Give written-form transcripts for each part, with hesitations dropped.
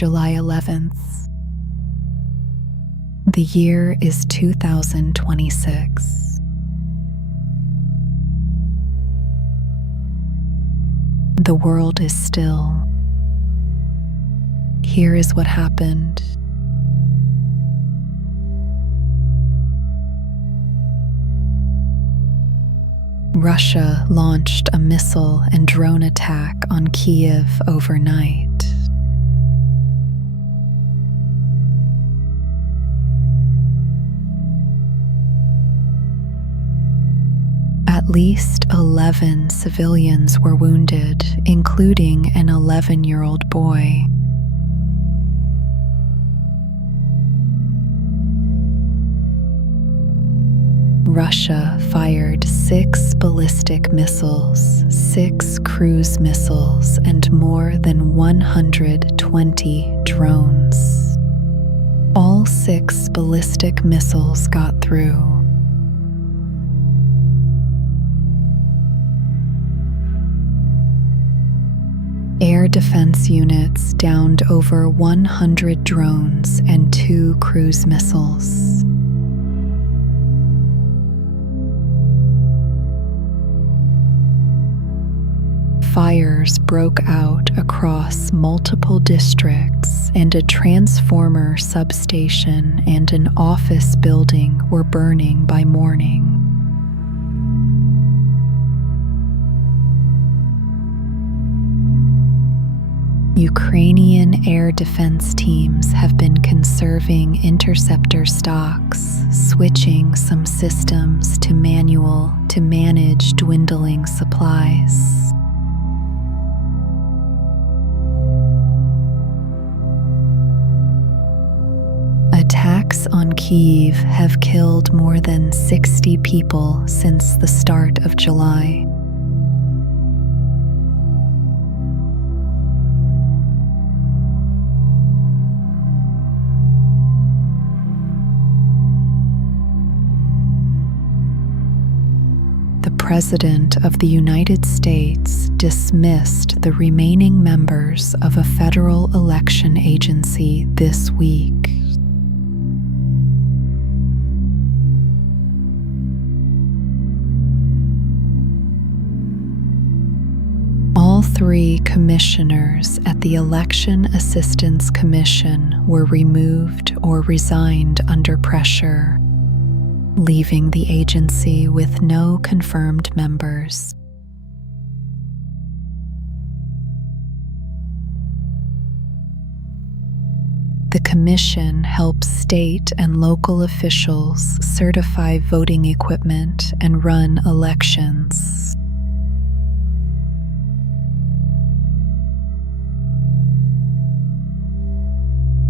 July 11th. The year is 2026. The world is still. Here is what happened. Russia launched a missile and drone attack on Kyiv overnight. At least 11 civilians were wounded, including an 11-year-old boy. Russia fired 6 ballistic missiles, 6 cruise missiles, and more than 120 drones. All 6 ballistic missiles got through. Air defense units downed over 100 drones and 2 cruise missiles. Fires broke out across multiple districts, and a transformer substation and an office building were burning by morning. Ukrainian air defense teams have been conserving interceptor stocks, switching some systems to manual to manage dwindling supplies. Attacks on Kyiv have killed more than 60 people since the start of July. The President of the United States dismissed the remaining members of a federal election agency this week. All 3 commissioners at the Election Assistance Commission were removed or resigned under pressure, leaving the agency with no confirmed members. The commission helps state and local officials certify voting equipment and run elections.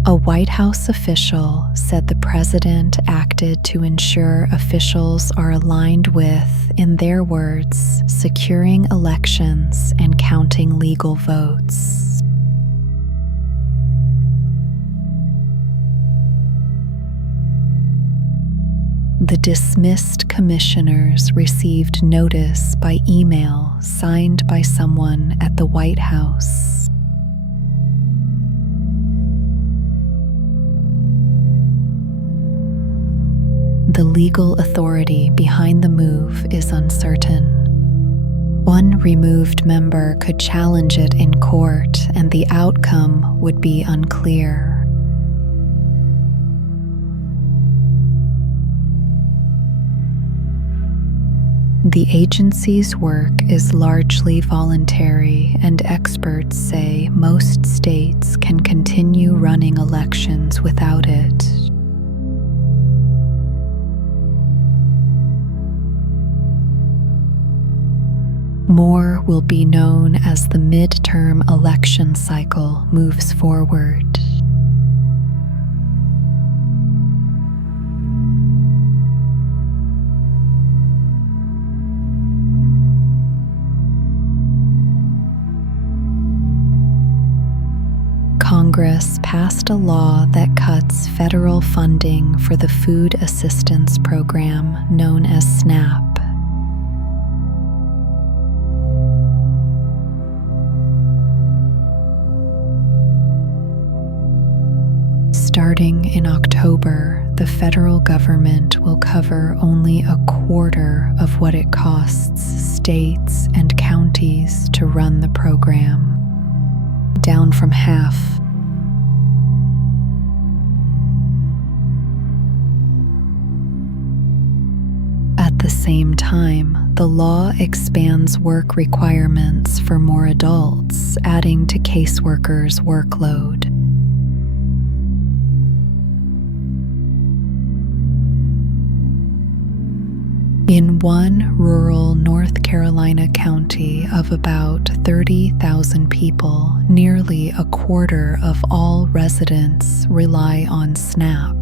A White House official said the president acted to ensure officials are aligned with, in their words, securing elections and counting legal votes. The dismissed commissioners received notice by email signed by someone at the White House. The legal authority behind the move is uncertain. One removed member could challenge it in court, and the outcome would be unclear. The agency's work is largely voluntary, and experts say most states can continue running elections without it. More will be known as the midterm election cycle moves forward. Congress passed a law that cuts federal funding for the food assistance program known as SNAP. Starting in October, the federal government will cover only a quarter of what it costs states and counties to run the program, down from half. At the same time, the law expands work requirements for more adults, adding to caseworkers' workload. In one rural North Carolina county of about 30,000 people, nearly a quarter of all residents rely on SNAP.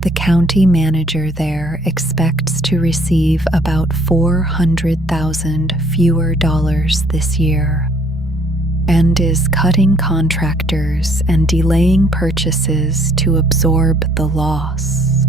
The county manager there expects to receive about $400,000 fewer dollars this year, and is cutting contractors and delaying purchases to absorb the loss.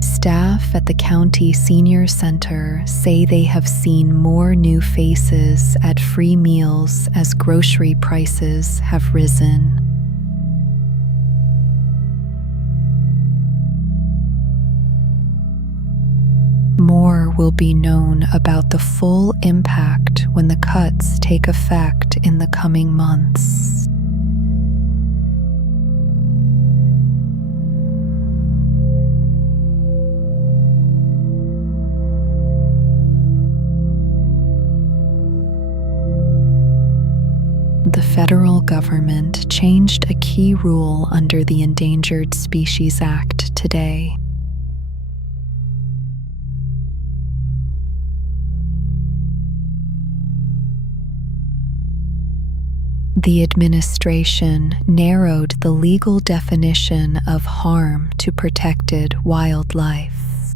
Staff at the county senior center say they have seen more new faces at free meals as grocery prices have risen. More will be known about the full impact when the cuts take effect in the coming months. The federal government changed a key rule under the Endangered Species Act today. The administration narrowed the legal definition of harm to protected wildlife.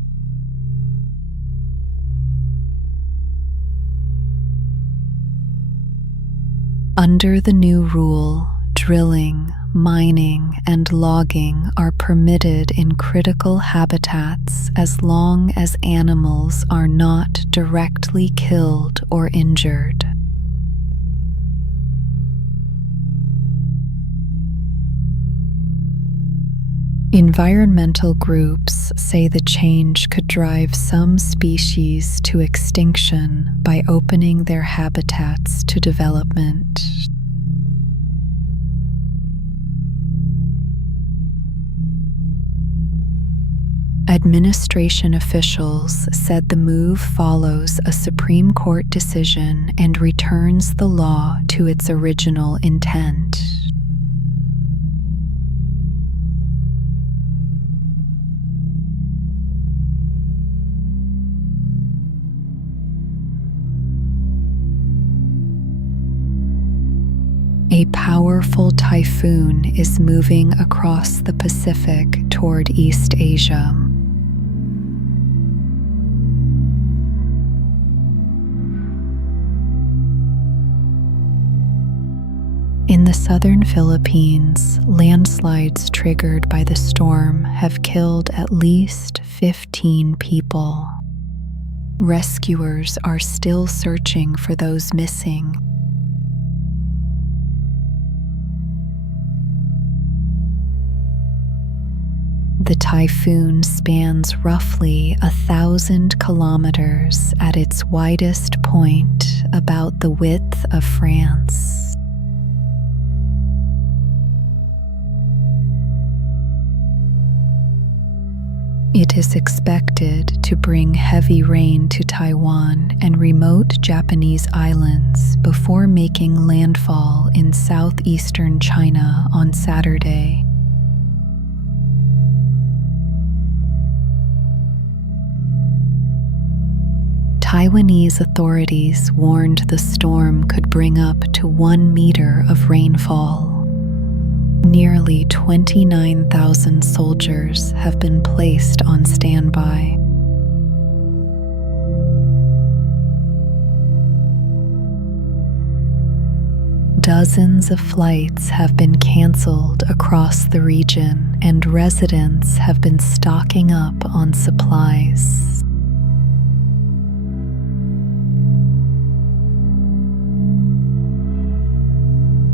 Under the new rule, drilling, mining, and logging are permitted in critical habitats as long as animals are not directly killed or injured. Environmental groups say the change could drive some species to extinction by opening their habitats to development. Administration officials said the move follows a Supreme Court decision and returns the law to its original intent. A powerful typhoon is moving across the Pacific toward East Asia. In the southern Philippines, landslides triggered by the storm have killed at least 15 people. Rescuers are still searching for those missing. The typhoon spans roughly 1,000 kilometers at its widest point, about the width of France. It is expected to bring heavy rain to Taiwan and remote Japanese islands before making landfall in southeastern China on Saturday. Taiwanese authorities warned the storm could bring up to 1 meter of rainfall. Nearly 29,000 soldiers have been placed on standby. Dozens of flights have been canceled across the region, and residents have been stocking up on supplies.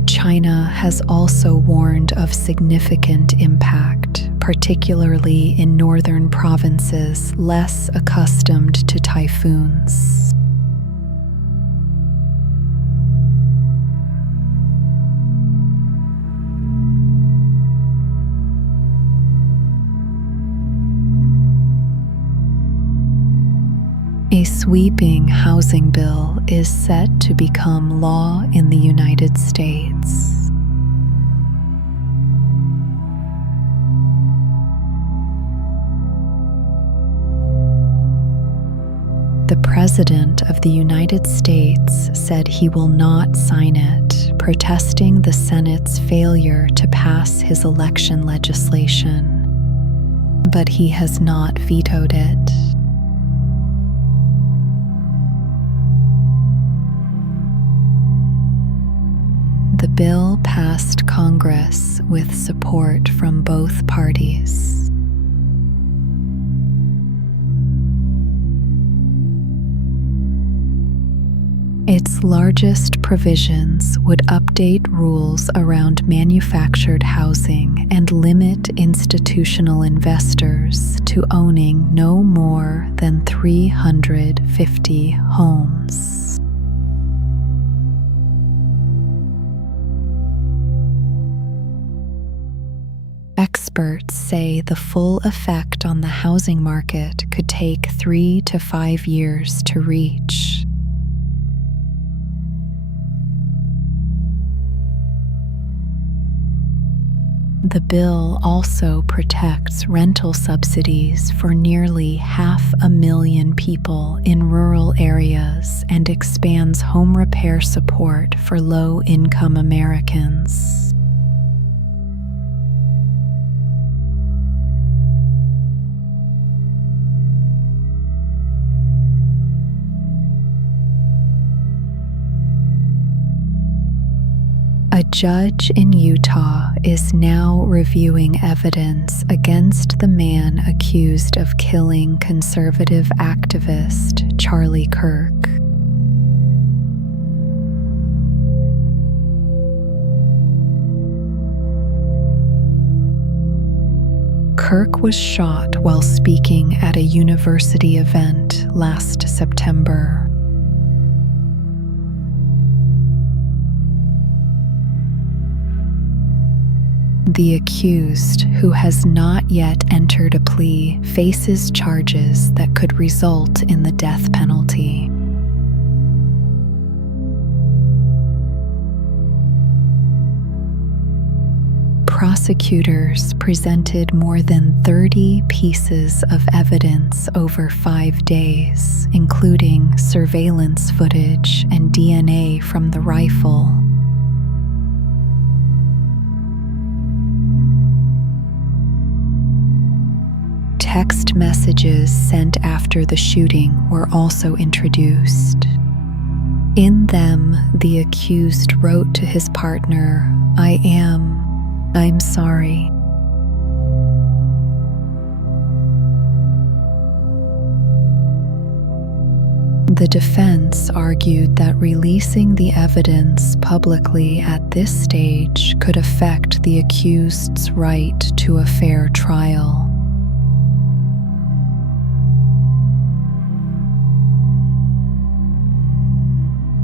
China has also warned of significant impact, particularly in northern provinces less accustomed to typhoons. A sweeping housing bill is set to become law in the United States. The President of the United States said he will not sign it, protesting the Senate's failure to pass his election legislation. But he has not vetoed it. The bill passed Congress with support from both parties. Its largest provisions would update rules around manufactured housing and limit institutional investors to owning no more than 350 homes. Experts say the full effect on the housing market could take 3 to 5 years to reach. The bill also protects rental subsidies for nearly 500,000 people in rural areas and expands home repair support for low-income Americans. A judge in Utah is now reviewing evidence against the man accused of killing conservative activist Charlie Kirk. Kirk was shot while speaking at a university event last September. The accused, who has not yet entered a plea, faces charges that could result in the death penalty. Prosecutors presented more than 30 pieces of evidence over 5 days, including surveillance footage and DNA from the rifle. Text messages sent after the shooting were also introduced. In them, the accused wrote to his partner, I'm sorry. The defense argued that releasing the evidence publicly at this stage could affect the accused's right to a fair trial.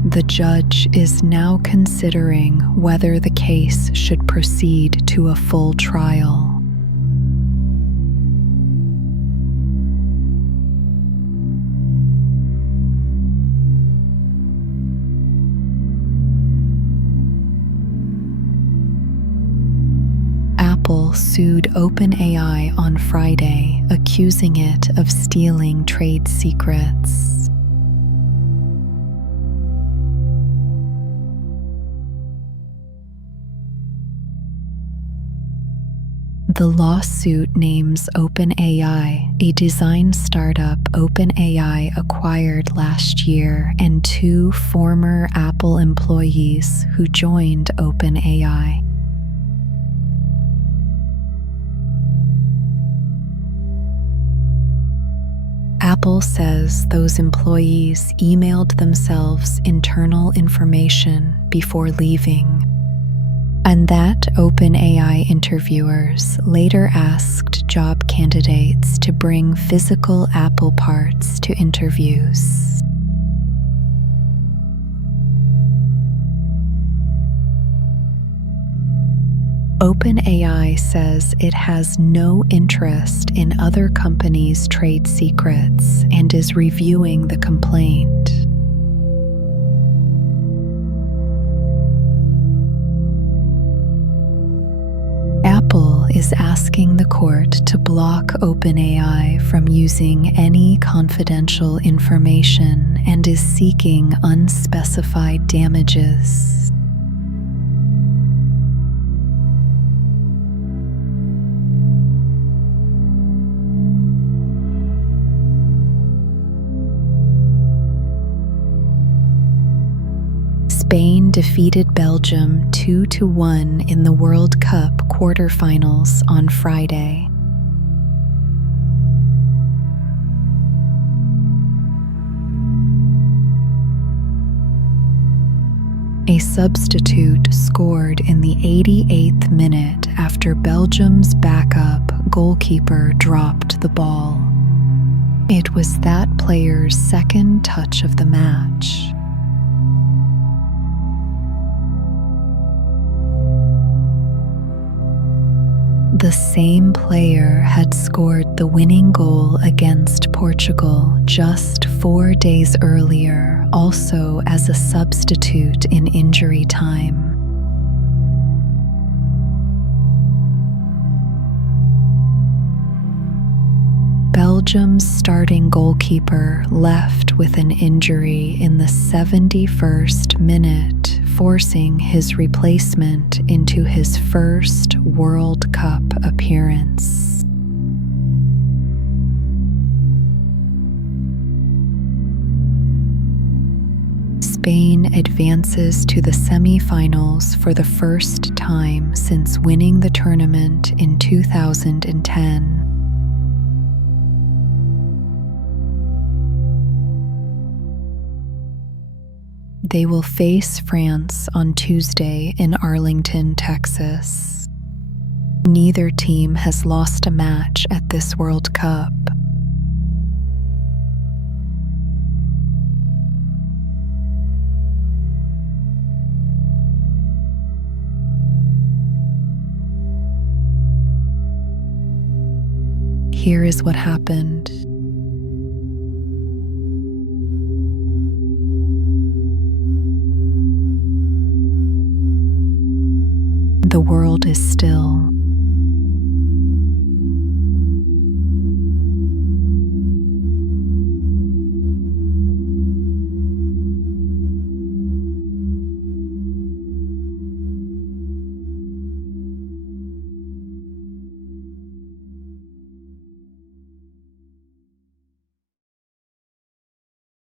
The judge is now considering whether the case should proceed to a full trial. Apple sued OpenAI on Friday, accusing it of stealing trade secrets. The lawsuit names OpenAI, a design startup OpenAI acquired last year, and two former Apple employees who joined OpenAI. Apple says those employees emailed themselves internal information before leaving, and that OpenAI interviewers later asked job candidates to bring physical Apple parts to interviews. OpenAI says it has no interest in other companies' trade secrets and is reviewing the complaint. Apple is asking the court to block OpenAI from using any confidential information and is seeking unspecified damages. Spain defeated Belgium 2-1 in the World Cup quarterfinals on Friday. A substitute scored in the 88th minute after Belgium's backup goalkeeper dropped the ball. It was that player's second touch of the match. The same player had scored the winning goal against Portugal just 4 days earlier, also as a substitute in injury time. Belgium's starting goalkeeper left with an injury in the 71st minute, forcing his replacement into his first World Cup appearance. Spain advances to the semi-finals for the first time since winning the tournament in 2010. They will face France on Tuesday in Arlington, Texas. Neither team has lost a match at this World Cup. Here is what happened.